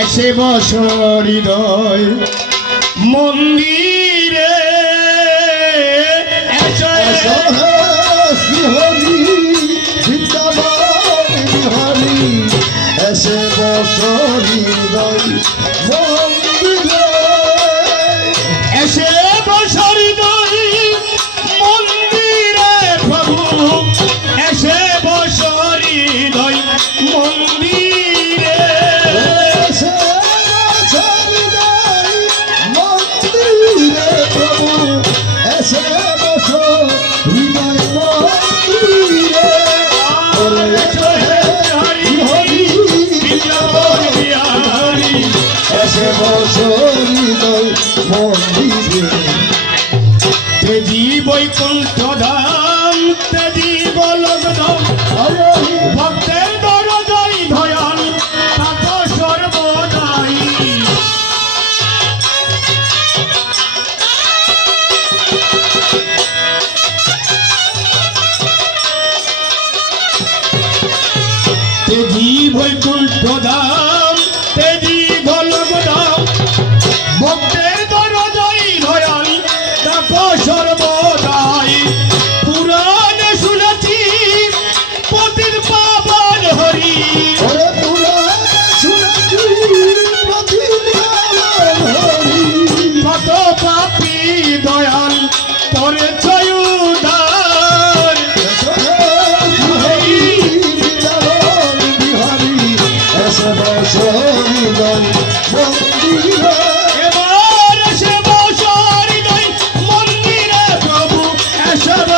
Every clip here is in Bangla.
এসে বস হৃদয়। মন্দিরে এসো বসো হৃদয়। এসে বসো হৃদয় মন্দিরে তেজি বৈকুণ্ঠ ধাম তেজি বলগধাম ভক্তের দরজাই সর্বদাই। তেজি বৈকুণ্ঠ ধাম, তেজি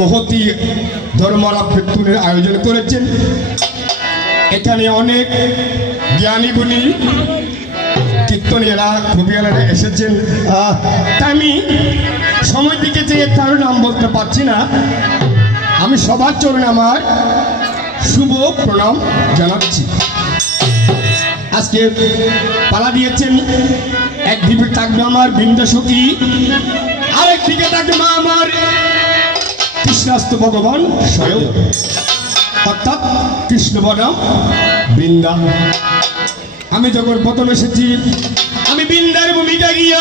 মহতি ধর্মারাভ্যুত্থানের আয়োজন করেছেন। এখানে অনেক জ্ঞানী গুণী কীর্তনীয়রা কবিয়ালারা এসেছেন। আমি সময় দিকে যে তার নাম বলতে পারছি না। আমি সবার চরণে আমার শুভ প্রণাম জানাচ্ছি। আজকে পালা দিয়েছেন। একদিকে থাকবে আমার বৃন্দাসখী আরেক দিকে থাকবে মা আমার কৃষ্ণাস্ত ভগবান স্বয়ং অর্থাৎ কৃষ্ণ বনাম বৃন্দা। আমি যখন প্রথম এসেছি, আমি বৃন্দার ভূমিকা গিয়া